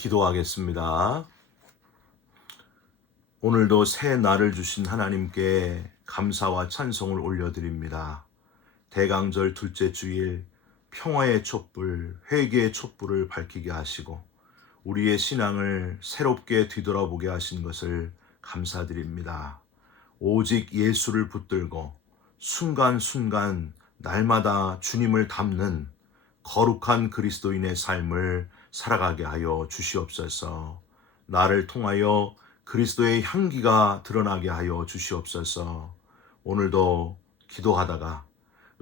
기도하겠습니다. 오늘도 새 날을 주신 하나님께 감사와 찬송을 올려드립니다. 대강절 둘째 주일 평화의 촛불, 회개의 촛불을 밝히게 하시고 우리의 신앙을 새롭게 뒤돌아보게 하신 것을 감사드립니다. 오직 예수를 붙들고 순간순간 날마다 주님을 닮는 거룩한 그리스도인의 삶을 살아가게 하여 주시옵소서. 나를 통하여 그리스도의 향기가 드러나게 하여 주시옵소서. 오늘도 기도하다가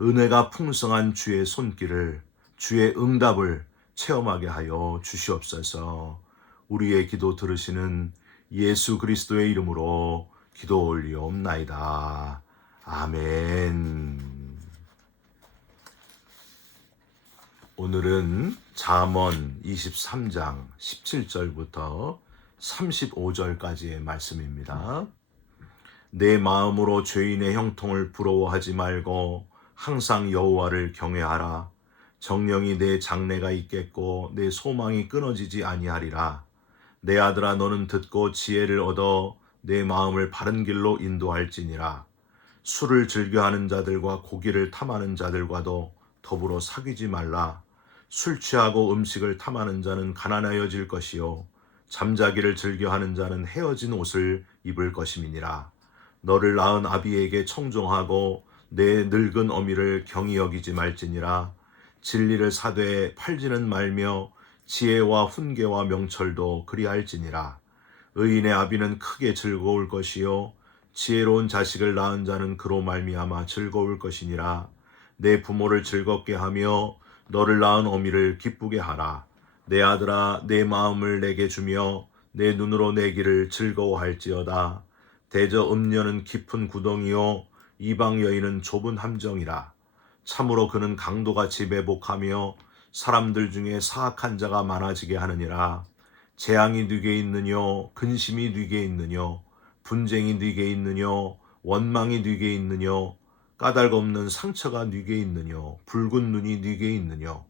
은혜가 풍성한 주의 손길을, 주의 응답을 체험하게 하여 주시옵소서. 우리의 기도 들으시는 예수 그리스도의 이름으로 기도 올리옵나이다. 아멘. 오늘은 잠언 23장 17절부터 35절까지의 말씀입니다. 내 마음으로 죄인의 형통을 부러워하지 말고 항상 여호와를 경외하라. 정령이 내 장래가 있겠고 내 소망이 끊어지지 아니하리라. 내 아들아, 너는 듣고 지혜를 얻어 내 마음을 바른 길로 인도할지니라. 술을 즐겨하는 자들과 고기를 탐하는 자들과도 더불어 사귀지 말라. 술 취하고 음식을 탐하는 자는 가난하여질 것이요 잠자기를 즐겨하는 자는 헤어진 옷을 입을 것임이니라. 너를 낳은 아비에게 청종하고 내 늙은 어미를 경히 여기지 말지니라. 진리를 사되 팔지는 말며 지혜와 훈계와 명철도 그리할지니라. 의인의 아비는 크게 즐거울 것이요 지혜로운 자식을 낳은 자는 그로 말미암아 즐거울 것이니라. 내 부모를 즐겁게 하며 너를 낳은 어미를 기쁘게 하라. 내 아들아, 내 마음을 내게 주며 내 눈으로 내 길을 즐거워할지어다. 대저 음녀는 깊은 구덩이요 이방 여인은 좁은 함정이라. 참으로 그는 강도같이 매복하며 사람들 중에 사악한 자가 많아지게 하느니라. 재앙이 네게 있느뇨, 근심이 네게 있느뇨, 분쟁이 네게 있느뇨, 원망이 네게 있느뇨, 까닭없는 상처가 네게 있느뇨, 붉은 눈이 네게 있느뇨.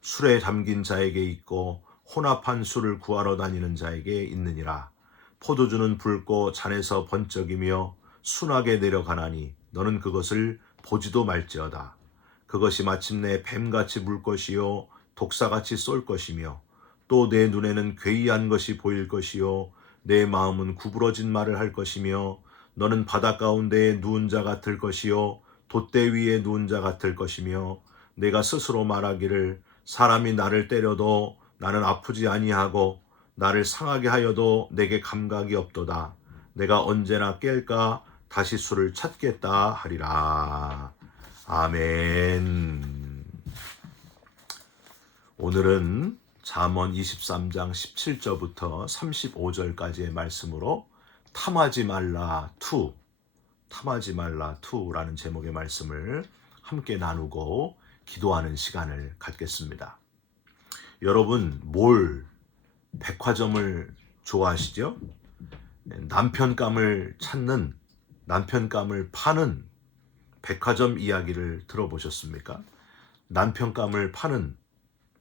술에 잠긴 자에게 있고 혼합한 술을 구하러 다니는 자에게 있느니라. 포도주는 붉고 잔에서 번쩍이며 순하게 내려가나니 너는 그것을 보지도 말지어다. 그것이 마침내 뱀같이 물 것이요 독사같이 쏠 것이며 또 내 눈에는 괴이한 것이 보일 것이요 내 마음은 구부러진 말을 할 것이며 너는 바다 가운데에 누운 자 같을 것이요 돛대 위에 누운 자 같을 것이며 내가 스스로 말하기를 사람이 나를 때려도 나는 아프지 아니하고 나를 상하게 하여도 내게 감각이 없도다. 내가 언제나 깰까 다시 술을 찾겠다 하리라. 아멘. 오늘은 잠언 23장 17절부터 35절까지의 말씀으로 탐하지 말라 2, 탐하지 말라 2라는 제목의 말씀을 함께 나누고 기도하는 시간을 갖겠습니다. 여러분, 백화점을 좋아하시죠? 남편감을 찾는, 남편감을 파는 백화점 이야기를 들어보셨습니까? 남편감을 파는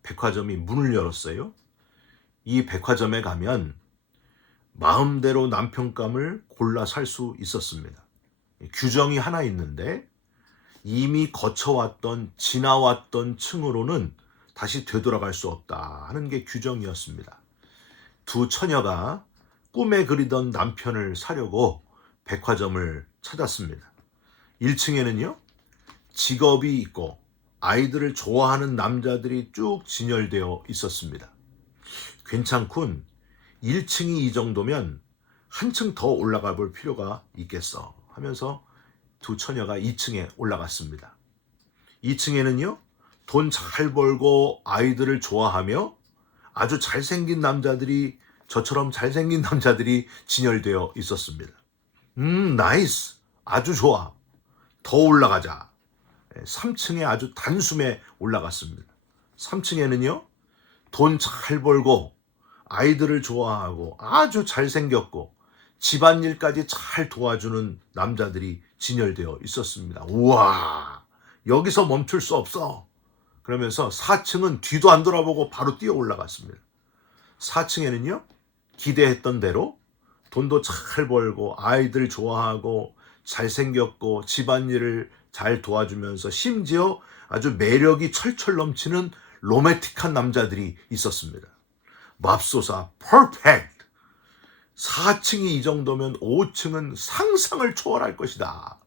백화점이 문을 열었어요. 이 백화점에 가면 마음대로 남편감을 골라 살 수 있었습니다. 규정이 하나 있는데 이미 거쳐왔던, 지나왔던 층으로는 다시 되돌아갈 수 없다 하는 게 규정이었습니다. 두 처녀가 꿈에 그리던 남편을 사려고 백화점을 찾았습니다. 1층에는요, 직업이 있고 아이들을 좋아하는 남자들이 쭉 진열되어 있었습니다. 괜찮군. 1층이 이 정도면 한층 더 올라가 볼 필요가 있겠어 하면서 두 처녀가 2층에 올라갔습니다. 2층에는요, 돈 잘 벌고 아이들을 좋아하며 아주 잘생긴 남자들이, 저처럼 잘생긴 남자들이 진열되어 있었습니다. 나이스. 아주 좋아. 더 올라가자. 3층에 아주 단숨에 올라갔습니다. 3층에는요, 돈 잘 벌고 아이들을 좋아하고 아주 잘생겼고 집안일까지 잘 도와주는 남자들이 진열되어 있었습니다. 우와, 여기서 멈출 수 없어. 그러면서 4층은 뒤도 안 돌아보고 바로 뛰어 올라갔습니다. 4층에는요, 기대했던 대로 돈도 잘 벌고 아이들 좋아하고 잘생겼고 집안일을 잘 도와주면서 심지어 아주 매력이 철철 넘치는 로맨틱한 남자들이 있었습니다. 맙소사 퍼펙트. 4층이 이 정도면 5층은 상상을 초월할 것이다.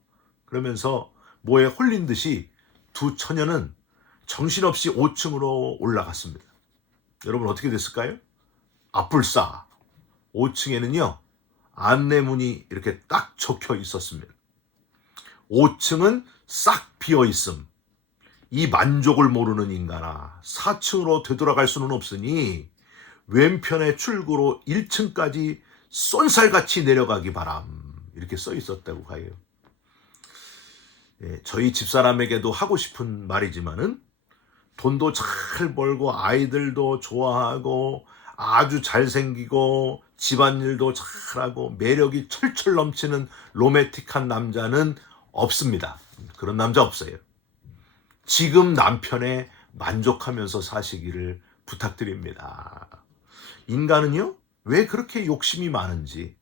그러면서 뭐에 홀린 듯이 두 처녀는 정신없이 5층으로 올라갔습니다. 여러분 어떻게 됐을까요? 앞불싸 5층에는요 안내문이 이렇게 딱 적혀 있었습니다. 5층은 싹 비어 있음. 이 만족을 모르는 인간아, 4층으로 되돌아갈 수는 없으니 왼편의 출구로 1층까지 쏜살같이 내려가기 바람. 이렇게 써 있었다고 해요. 저희 집사람에게도 하고 싶은 말이지만은 돈도 잘 벌고 아이들도 좋아하고 아주 잘생기고 집안일도 잘하고 매력이 철철 넘치는 로맨틱한 남자는 없습니다. 그런 남자 없어요. 지금 남편에 만족하면서 사시기를 부탁드립니다. 인간은요, 왜 그렇게 욕심이 많은지,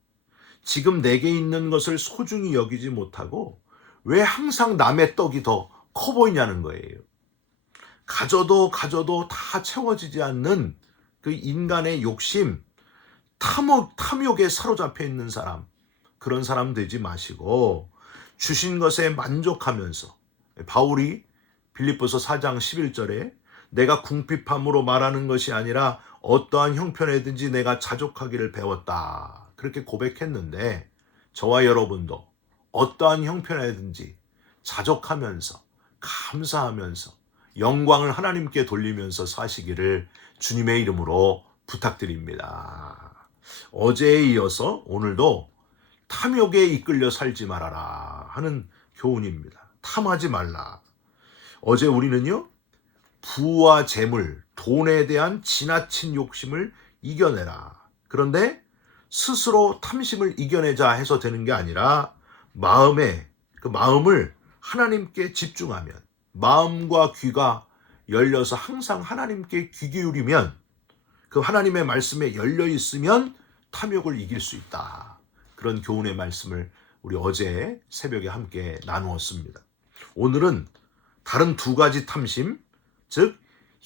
지금 내게 있는 것을 소중히 여기지 못하고 왜 항상 남의 떡이 더 커 보이냐는 거예요. 가져도 다 채워지지 않는 그 인간의 욕심, 탐욕에 사로잡혀 있는 사람, 그런 사람 되지 마시고 주신 것에 만족하면서, 바울이 빌립보서 4장 11절에 내가 궁핍함으로 말하는 것이 아니라 어떠한 형편에든지 내가 자족하기를 배웠다, 그렇게 고백했는데, 저와 여러분도 어떠한 형편에든지 자족하면서 감사하면서 영광을 하나님께 돌리면서 사시기를 주님의 이름으로 부탁드립니다. 어제에 이어서 오늘도 탐욕에 이끌려 살지 말아라 하는 교훈입니다. 탐하지 말라. 어제 우리는요, 부와 재물, 돈에 대한 지나친 욕심을 이겨내라. 그런데 스스로 탐심을 이겨내자 해서 되는 게 아니라 마음을 하나님께 집중하면, 마음과 귀가 열려서 항상 하나님께 귀 기울이면, 그 하나님의 말씀에 열려 있으면 탐욕을 이길 수 있다. 그런 교훈의 말씀을 우리 어제 새벽에 함께 나누었습니다. 오늘은 다른 두 가지 탐심, 즉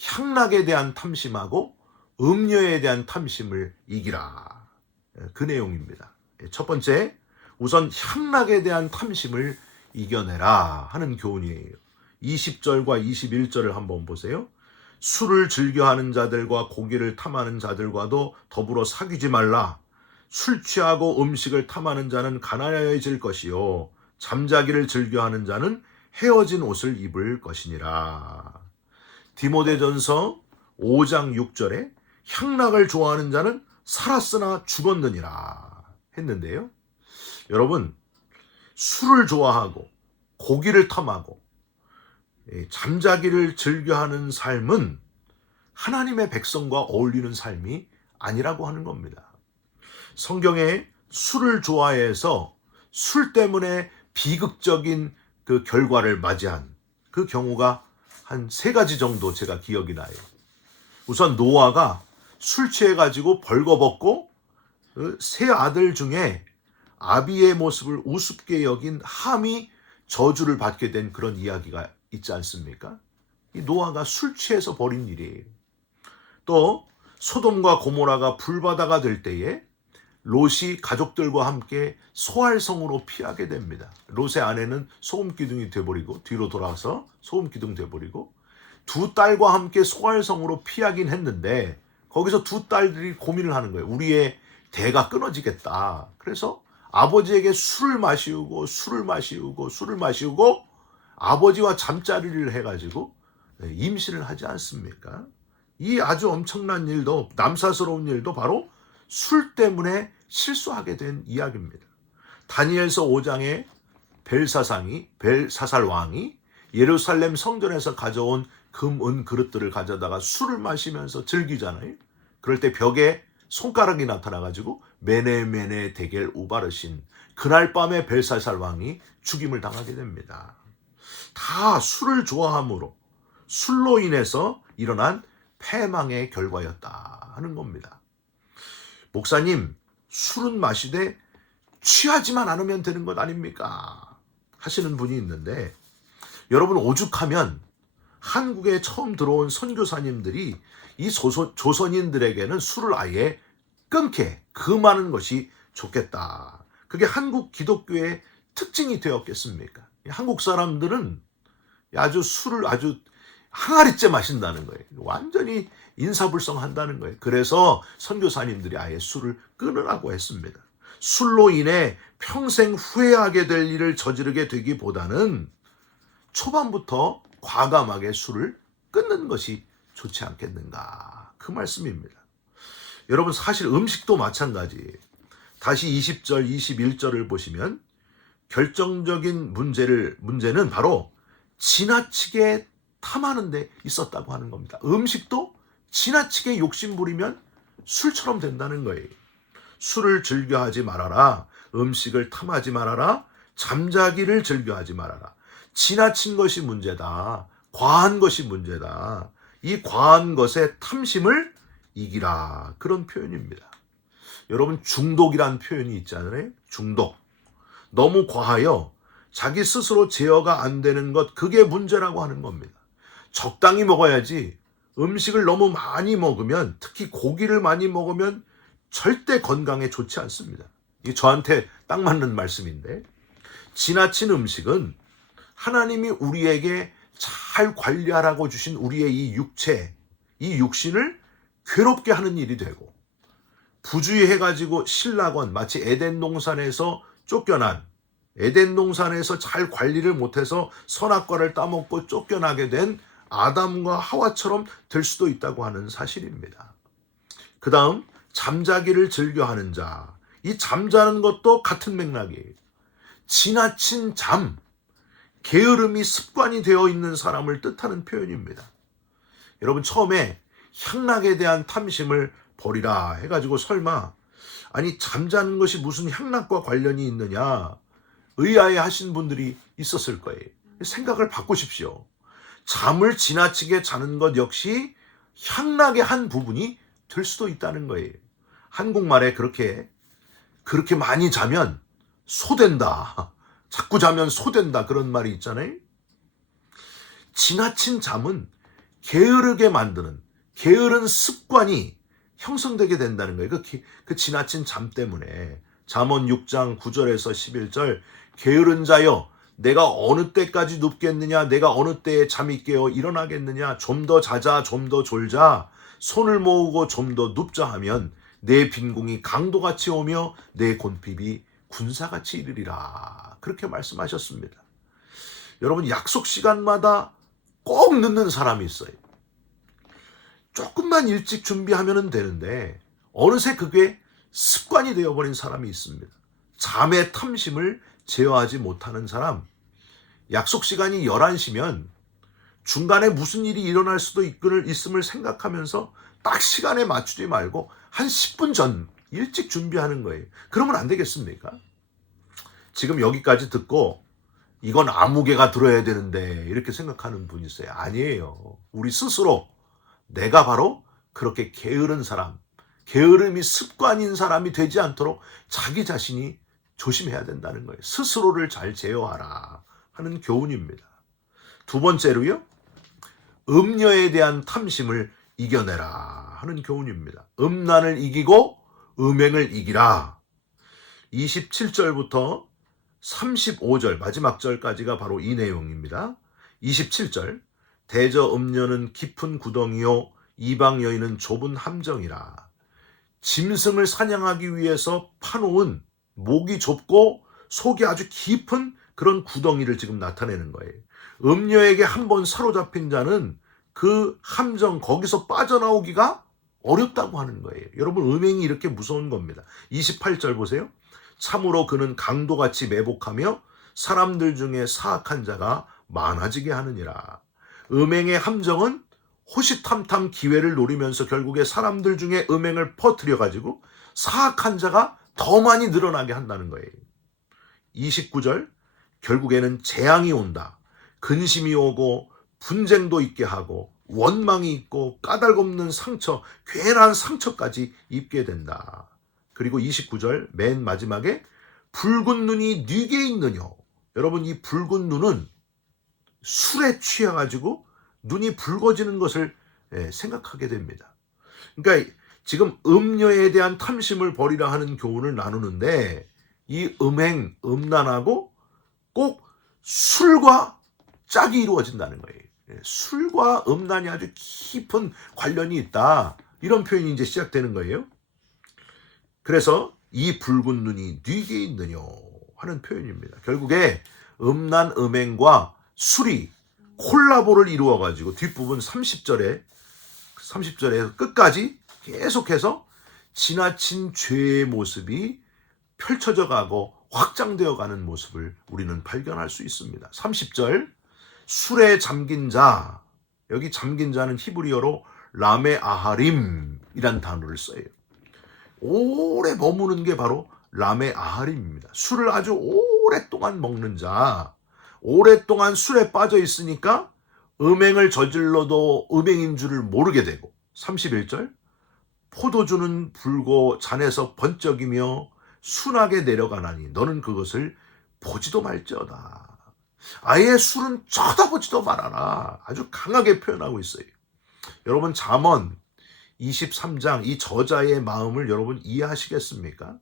향락에 대한 탐심하고 음료에 대한 탐심을 이기라, 그 내용입니다. 첫 번째, 우선 향락에 대한 탐심을 이겨내라 하는 교훈이에요. 20절과 21절을 한번 보세요. 술을 즐겨하는 자들과 고기를 탐하는 자들과도 더불어 사귀지 말라. 술 취하고 음식을 탐하는 자는 가난해질 것이요 잠자기를 즐겨하는 자는 헤어진 옷을 입을 것이니라. 디모데전서 5장 6절에 향락을 좋아하는 자는 살았으나 죽었느니라 했는데요. 여러분, 술을 좋아하고 고기를 탐하고 잠자기를 즐겨하는 삶은 하나님의 백성과 어울리는 삶이 아니라고 하는 겁니다. 성경에 술을 좋아해서 술 때문에 비극적인 그 결과를 맞이한 그 경우가 한 3가지 정도 제가 기억이 나요. 우선 노아가 술 취해가지고 벌거벗고 그 3아들 중에 아비의 모습을 우습게 여긴 함이 저주를 받게 된 그런 이야기가 있지 않습니까? 이 노아가 술 취해서 벌인 일이에요. 또 소돔과 고모라가 불바다가 될 때에 롯이 가족들과 함께 소알성으로 피하게 됩니다. 롯의 아내는 소금기둥이 돼버리고 뒤로 돌아서 소금기둥 돼버리고 두 딸과 함께 소알성으로 피하긴 했는데 거기서 두 딸들이 고민을 하는 거예요. 우리의 대가 끊어지겠다. 그래서 아버지에게 술을 마시우고 아버지와 잠자리를 해가지고 임신을 하지 않습니까? 이 아주 엄청난 일도, 남사스러운 일도 바로 술 때문에 실수하게 된 이야기입니다. 다니엘서 5장에 벨사살 왕이 예루살렘 성전에서 가져온 금, 은 그릇들을 가져다가 술을 마시면서 즐기잖아요. 그럴 때 벽에 손가락이 나타나가지고 메네 데겔 우바르신, 그날 밤에 벨사살 왕이 죽임을 당하게 됩니다. 다 술을 좋아함으로, 술로 인해서 일어난 패망의 결과였다 하는 겁니다. 목사님, 술은 마시되 취하지만 않으면 되는 것 아닙니까? 하시는 분이 있는데, 여러분, 오죽하면 한국에 처음 들어온 선교사님들이 이 조선인들에게는 술을 아예 끊게 금하는 것이 좋겠다. 그게 한국 기독교의 특징이 되었겠습니까? 한국 사람들은 아주 술을 아주 항아리째 마신다는 거예요. 완전히 인사불성한다는 거예요. 그래서 선교사님들이 아예 술을 끊으라고 했습니다. 술로 인해 평생 후회하게 될 일을 저지르게 되기보다는 초반부터 과감하게 술을 끊는 것이 좋지 않겠는가, 그 말씀입니다. 여러분, 사실 음식도 마찬가지. 다시 20절, 21절을 보시면 결정적인 문제는 바로 지나치게 탐하는 데 있었다고 하는 겁니다. 음식도 지나치게 욕심부리면 술처럼 된다는 거예요. 술을 즐겨하지 말아라. 음식을 탐하지 말아라. 잠자기를 즐겨하지 말아라. 지나친 것이 문제다. 과한 것이 문제다. 이 과한 것의 탐심을 이기라. 그런 표현입니다. 여러분, 중독이란 표현이 있잖아요. 중독. 너무 과하여 자기 스스로 제어가 안 되는 것, 그게 문제라고 하는 겁니다. 적당히 먹어야지. 음식을 너무 많이 먹으면, 특히 고기를 많이 먹으면 절대 건강에 좋지 않습니다. 이게 저한테 딱 맞는 말씀인데, 지나친 음식은 하나님이 우리에게 잘 관리하라고 주신 우리의 이 육체, 이 육신을 괴롭게 하는 일이 되고, 부주의해가지고 신락원, 마치 에덴 동산에서 쫓겨난, 에덴 동산에서 잘 관리를 못해서 선악과를 따먹고 쫓겨나게 된 아담과 하와처럼 될 수도 있다고 하는 사실입니다. 그 다음, 잠자기를 즐겨하는 자. 이 잠자는 것도 같은 맥락이에요. 지나친 잠, 게으름이 습관이 되어 있는 사람을 뜻하는 표현입니다. 여러분, 처음에 향락에 대한 탐심을 버리라 해가지고 설마, 아니 잠자는 것이 무슨 향락과 관련이 있느냐 의아해 하신 분들이 있었을 거예요. 생각을 바꾸십시오. 잠을 지나치게 자는 것 역시 향락의 한 부분이 될 수도 있다는 거예요. 한국말에 그렇게 많이 자면 소된다, 자꾸 자면 소된다, 그런 말이 있잖아요. 지나친 잠은 게으르게 만드는, 게으른 습관이 형성되게 된다는 거예요. 그 지나친 잠 때문에. 잠언 6장 9절에서 11절, 게으른 자여 내가 어느 때까지 눕겠느냐, 내가 어느 때에 잠이 깨어 일어나겠느냐, 좀 더 자자, 좀 더 졸자, 손을 모으고 좀 더 눕자 하면 내 빈궁이 강도같이 오며 내 곤핍이 군사같이 이르리라. 그렇게 말씀하셨습니다. 여러분, 약속 시간마다 꼭 늦는 사람이 있어요. 조금만 일찍 준비하면 되는데 어느새 그게 습관이 되어버린 사람이 있습니다. 잠의 탐심을 제어하지 못하는 사람. 약속 시간이 11시면 중간에 무슨 일이 일어날 수도 있음을 생각하면서 딱 시간에 맞추지 말고 한 10분 전 일찍 준비하는 거예요. 그러면 안 되겠습니까? 지금 여기까지 듣고 이건 아무개가 들어야 되는데 이렇게 생각하는 분이 있어요. 아니에요. 우리 스스로 내가 바로 그렇게 게으른 사람, 게으름이 습관인 사람이 되지 않도록 자기 자신이 조심해야 된다는 거예요. 스스로를 잘 제어하라 하는 교훈입니다. 두 번째로요, 음녀에 대한 탐심을 이겨내라 하는 교훈입니다. 음란을 이기고 음행을 이기라. 27절부터 35절 마지막 절까지가 바로 이 내용입니다. 27절, 대저 음녀는 깊은 구덩이요 이방 여인은 좁은 함정이라. 짐승을 사냥하기 위해서 파놓은 목이 좁고 속이 아주 깊은 그런 구덩이를 지금 나타내는 거예요. 음녀에게 한번 사로잡힌 자는 그 함정, 거기서 빠져나오기가 어렵다고 하는 거예요. 여러분, 음행이 이렇게 무서운 겁니다. 28절 보세요. 참으로 그는 강도같이 매복하며 사람들 중에 사악한 자가 많아지게 하느니라. 음행의 함정은 호시탐탐 기회를 노리면서 결국에 사람들 중에 음행을 퍼뜨려가지고 사악한 자가 더 많이 늘어나게 한다는 거예요. 29절, 결국에는 재앙이 온다. 근심이 오고 분쟁도 있게 하고 원망이 있고 까닭없는 상처, 괜한 상처까지 입게 된다. 그리고 29절 맨 마지막에 붉은 눈이 네게 있느냐. 여러분, 이 붉은 눈은 술에 취해가지고 눈이 붉어지는 것을 생각하게 됩니다. 그러니까 지금 음녀에 대한 탐심을 버리라 하는 교훈을 나누는데, 이 음행, 음란하고 꼭 술과 짝이 이루어진다는 거예요. 술과 음란이 아주 깊은 관련이 있다, 이런 표현이 이제 시작되는 거예요. 그래서 이 붉은 눈이 네게 있느냐 하는 표현입니다. 결국에 음란, 음행과 술이 콜라보를 이루어가지고 뒷부분 30절에 끝까지 계속해서 지나친 죄의 모습이 펼쳐져 가고 확장되어 가는 모습을 우리는 발견할 수 있습니다. 30절, 술에 잠긴 자, 여기 잠긴 자는 히브리어로 라메 아하림이란 단어를 써요. 오래 머무는 게 바로 라메 아하림입니다. 술을 아주 오랫동안 먹는 자, 오랫동안 술에 빠져 있으니까 음행을 저질러도 음행인 줄을 모르게 되고, 31절, 포도주는 불고 잔에서 번쩍이며 순하게 내려가나니 너는 그것을 보지도 말지어다. 아예 술은 쳐다보지도 말아라. 아주 강하게 표현하고 있어요. 여러분, 잠언 23장 이 저자의 마음을 여러분 이해하시겠습니까?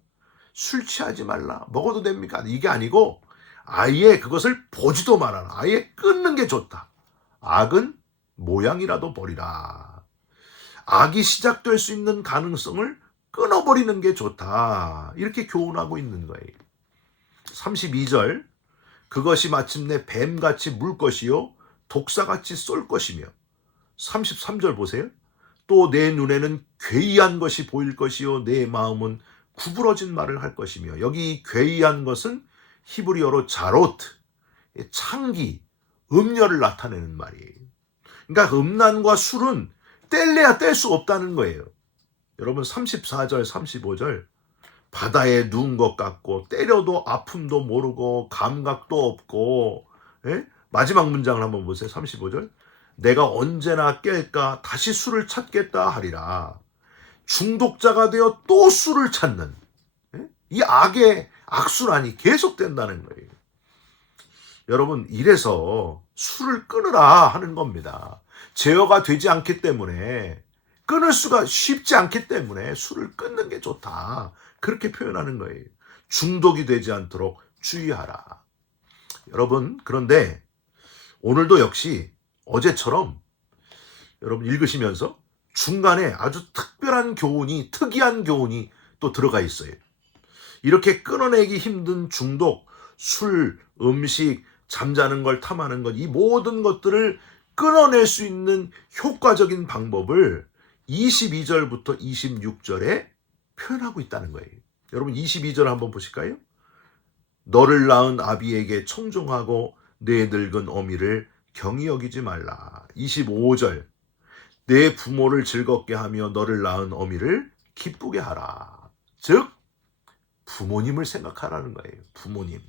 술 취하지 말라, 먹어도 됩니까? 이게 아니고 아예 그것을 보지도 말아라. 아예 끊는 게 좋다. 악은 모양이라도 버리라. 악이 시작될 수 있는 가능성을 끊어버리는 게 좋다, 이렇게 교훈하고 있는 거예요. 32절, 그것이 마침내 뱀같이 물 것이요 독사같이 쏠 것이며. 33절 보세요. 또 내 눈에는 괴이한 것이 보일 것이요 내 마음은 구부러진 말을 할 것이며. 여기 괴이한 것은 히브리어로 자로트, 창기, 음녀를 나타내는 말이에요. 그러니까 음란과 술은 뗄래야 뗄 수 없다는 거예요. 여러분, 34절 35절, 바다에 누운 것 같고 때려도 아픔도 모르고 감각도 없고. 마지막 문장을 한번 보세요. 35절, 내가 언제나 깰까 다시 술을 찾겠다 하리라. 중독자가 되어 또 술을 찾는 이 악의 악순환이 계속된다는 거예요. 여러분, 이래서 술을 끊으라 하는 겁니다. 제어가 되지 않기 때문에, 끊을 수가 쉽지 않기 때문에 술을 끊는 게 좋다, 그렇게 표현하는 거예요. 중독이 되지 않도록 주의하라. 여러분, 그런데 오늘도 역시 어제처럼 여러분 읽으시면서 중간에 아주 특별한 교훈이, 특이한 교훈이 또 들어가 있어요. 이렇게 끊어내기 힘든 중독, 술, 음식, 잠자는 걸 탐하는 것, 이 모든 것들을 끊어낼 수 있는 효과적인 방법을 22절부터 26절에 표현하고 있다는 거예요. 여러분, 22절 한번 보실까요? 너를 낳은 아비에게 청종하고 내 늙은 어미를 경히 여기지 말라. 25절, 내 부모를 즐겁게 하며 너를 낳은 어미를 기쁘게 하라. 즉 부모님을 생각하라는 거예요. 부모님,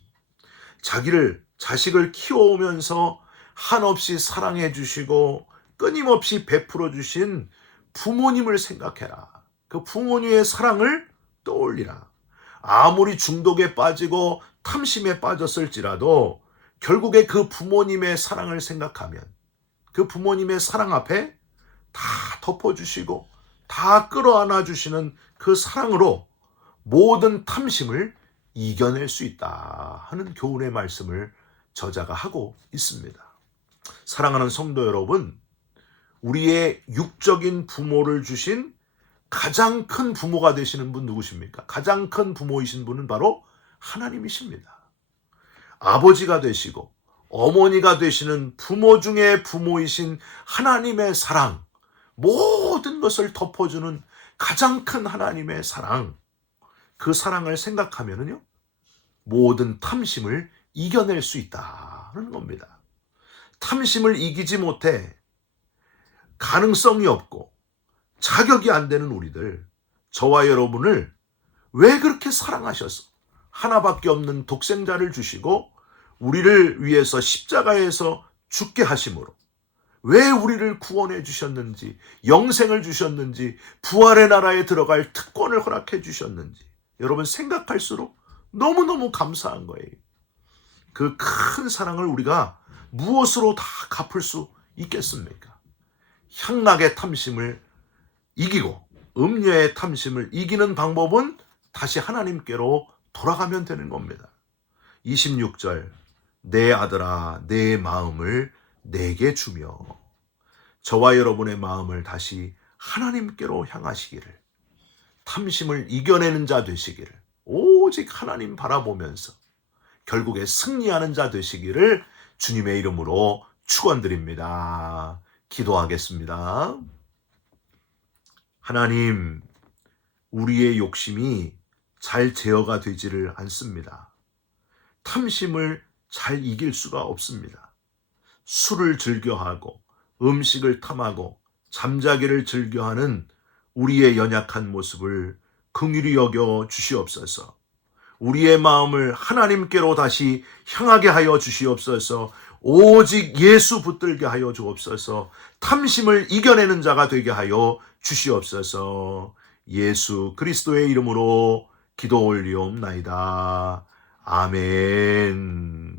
자식을 키워오면서 한없이 사랑해 주시고 끊임없이 베풀어 주신 부모님을 생각해라. 그 부모님의 사랑을 떠올리라. 아무리 중독에 빠지고 탐심에 빠졌을지라도 결국에 그 부모님의 사랑을 생각하면, 그 부모님의 사랑 앞에 다 덮어주시고 다 끌어안아 주시는 그 사랑으로 모든 탐심을 이겨낼 수 있다 하는 교훈의 말씀을 저자가 하고 있습니다. 사랑하는 성도 여러분, 우리의 육적인 부모를 주신 가장 큰 부모가 되시는 분 누구십니까? 가장 큰 부모이신 분은 바로 하나님이십니다. 아버지가 되시고 어머니가 되시는 부모 중에 부모이신 하나님의 사랑, 모든 것을 덮어주는 가장 큰 하나님의 사랑, 그 사랑을 생각하면요, 모든 탐심을 이겨낼 수 있다는 겁니다. 탐심을 이기지 못해 가능성이 없고 자격이 안 되는 우리들, 저와 여러분을 왜 그렇게 사랑하셔서 하나밖에 없는 독생자를 주시고 우리를 위해서 십자가에서 죽게 하심으로 왜 우리를 구원해 주셨는지, 영생을 주셨는지, 부활의 나라에 들어갈 특권을 허락해 주셨는지, 여러분 생각할수록 너무너무 감사한 거예요. 그 큰 사랑을 우리가 무엇으로 다 갚을 수 있겠습니까? 향락의 탐심을 이기고 음료의 탐심을 이기는 방법은 다시 하나님께로 돌아가면 되는 겁니다. 26절 내 아들아 내 마음을 내게 주며 저와 여러분의 마음을 다시 하나님께로 향하시기를 탐심을 이겨내는 자 되시기를 오직 하나님 바라보면서 결국에 승리하는 자 되시기를 주님의 이름으로 축원드립니다. 기도하겠습니다. 하나님, 우리의 욕심이 잘 제어가 되지를 않습니다. 탐심을 잘 이길 수가 없습니다. 술을 즐겨하고 음식을 탐하고 잠자기를 즐겨하는 우리의 연약한 모습을 긍휼히 여겨 주시옵소서. 우리의 마음을 하나님께로 다시 향하게 하여 주시옵소서. 오직 예수 붙들게 하여 주옵소서. 탐심을 이겨내는 자가 되게 하여 주시옵소서. 예수 그리스도의 이름으로 기도 올리옵나이다. 아멘.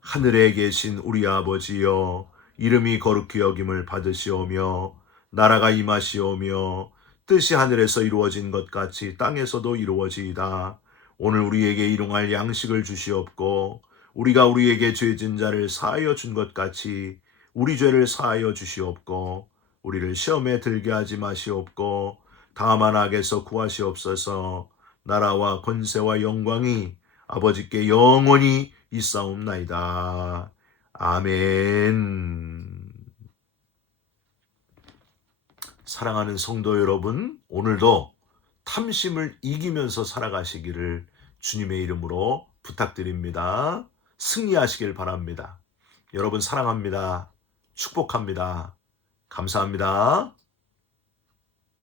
하늘에 계신 우리 아버지여, 이름이 거룩히 여김을 받으시오며 나라가 임하시오며 뜻이 하늘에서 이루어진 것 같이 땅에서도 이루어지이다. 오늘 우리에게 일용할 양식을 주시옵고 우리가 우리에게 죄진 자를 사하여 준 것 같이 우리 죄를 사하여 주시옵고 우리를 시험에 들게 하지 마시옵고 다만 악에서 구하시옵소서. 나라와 권세와 영광이 아버지께 영원히 있사옵나이다. 아멘. 사랑하는 성도 여러분, 오늘도 탐심을 이기면서 살아가시기를 주님의 이름으로 부탁드립니다. 승리하시길 바랍니다. 여러분 사랑합니다. 축복합니다. 감사합니다.